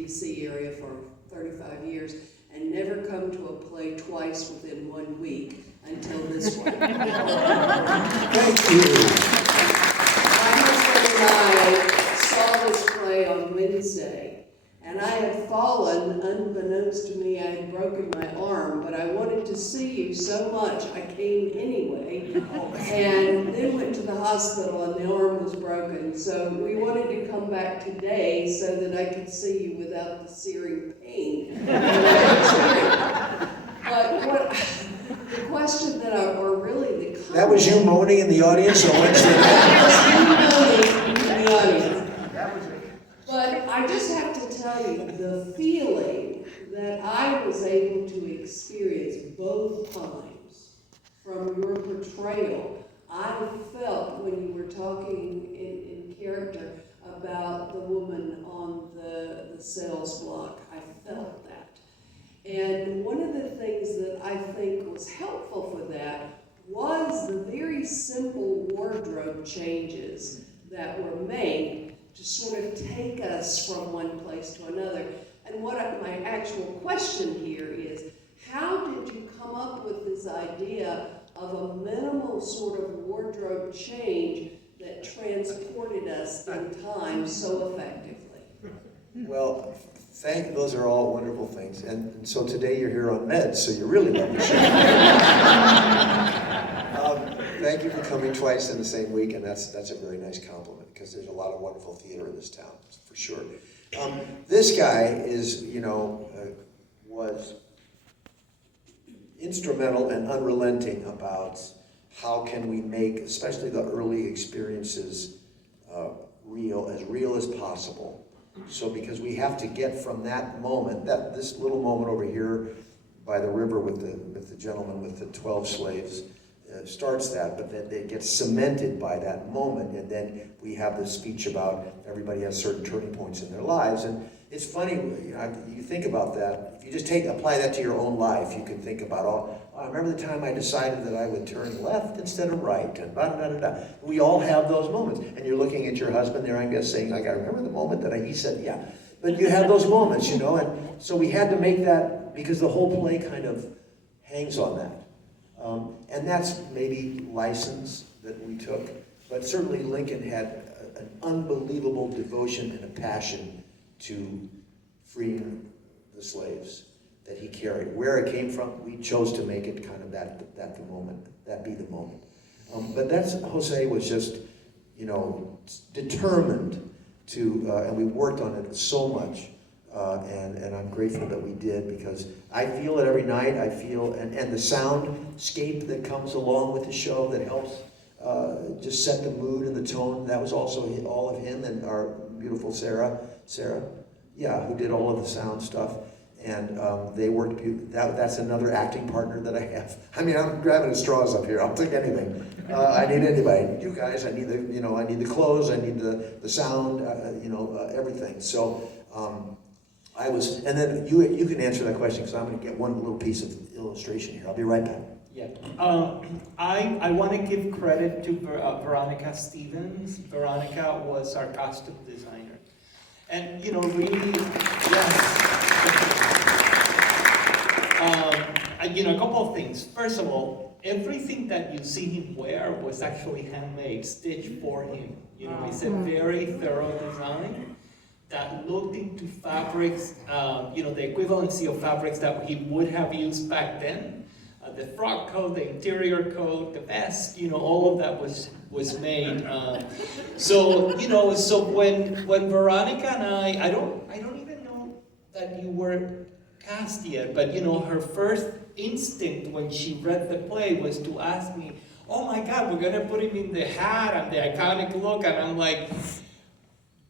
D.C. area for 35 years and never come to a play twice within 1 week until this one. Thank you. My husband and I saw this play on Wednesday, and I had fallen, unbeknownst to me, I had broken my arm, but I wanted to see you so much, I came anyway, and then went to the hospital and the arm was broken. So we wanted to come back today so that I could see you without the searing pain. But what, the question that or really the comment, That was you moaning in the audience on Wednesday night? That was it. But I just have to tell you, the feeling that I was able to experience both times from your portrayal, I felt when you were talking in character about the woman on the sales block. I felt that. And one of the things that I think was helpful for that was the very simple wardrobe changes that were made to sort of take us from one place to another. And what my actual question here is, how did you come up with this idea of a minimal sort of wardrobe change that transported us in time so effectively? Well, those are all wonderful things. And so today you're here on meds, so you're really not sure. Thank you for coming twice in the same week, and that's a very nice compliment, because there's a lot of wonderful theater in this town, for sure. This guy is, was instrumental and unrelenting about how can we make, especially the early experiences, real as possible. So because we have to get from that moment, this little moment over here by the river with the gentleman with the 12 slaves, starts that, but then it gets cemented by that moment, and then we have this speech about everybody has certain turning points in their lives. And it's funny, you think about that. If you just apply that to your own life, you can think about, I remember the time I decided that I would turn left instead of right, and da-da-da-da. We all have those moments. And you're looking at your husband there, I guess, saying, like, I remember the moment that he said, yeah. But you have those moments, and so we had to make that, because the whole play kind of hangs on that. And that's maybe license that we took, but certainly Lincoln had an unbelievable devotion and a passion to freeing the slaves that he carried. Where it came from, we chose to make it kind of that the moment, that be the moment. But Jose was just, determined to, and we worked on it so much. And I'm grateful that we did, because I feel it every night. I feel, and the soundscape that comes along with the show that helps just set the mood and the tone. That was also all of him and our beautiful Sarah, who did all of the sound stuff. And they worked. That's another acting partner that I have. I mean, I'm grabbing at straws up here. I'll take anything. I need anybody. You guys. I need I need the clothes. I need the sound. Everything. So. And then you can answer that question, because I'm going to get one little piece of illustration here. I'll be right back. Yeah, I want to give credit to Veronica Stevens. Veronica was our costume designer, and really, yes. A couple of things. First of all, everything that you see him wear was actually handmade, stitched for him. It's a very thorough design that looked into fabrics, the equivalency of fabrics that he would have used back then. The frock coat, the interior coat, the vest, all of that was made. So when Veronica and I don't even know that you were cast yet, but her first instinct when she read the play was to ask me, oh my God, we're gonna put him in the hat and the iconic look, and I'm like,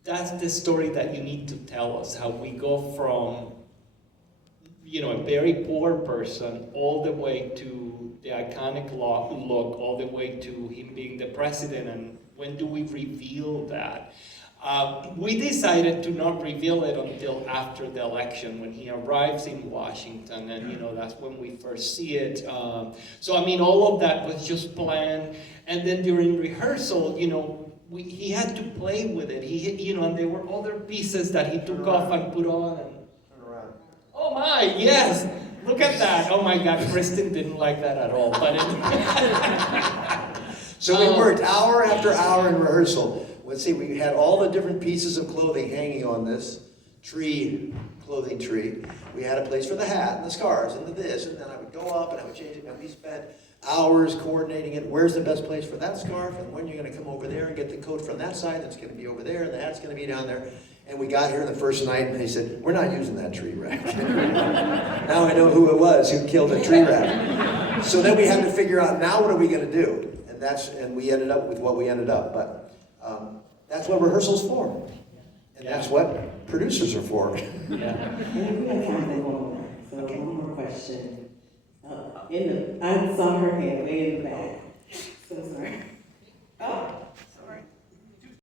that's the story that you need to tell us, how we go from, a very poor person all the way to the iconic look, all the way to him being the president, and when do we reveal that? We decided to not reveal it until after the election, when he arrives in Washington, and that's when we first see it. So all of that was just planned, and then during rehearsal, he had to play with it. And there were other pieces that he took off and put on. And, Turn around. oh my, yes! Look at that. Oh my God, Kristen didn't like that at all. But So we worked hour after hour in rehearsal. Let's see, we had all the different pieces of clothing hanging on this clothing tree. We had a place for the hat and the scarves and the this, and then I would go up and I would change it, and we spent hours coordinating it. Where's the best place for that scarf, and when you're gonna come over there and get the coat from that side, that's gonna be over there, and the hat's gonna be down there. And we got here the first night, and they said, we're not using that tree rack. Now I know who it was who killed the tree rack. So then we had to figure out, now what are we gonna do? And we ended up with what we ended up. But that's what rehearsal's for. And that's what producers are for. yeah. And we have time for one more. So one more question. I saw her hand way in the back. So sorry.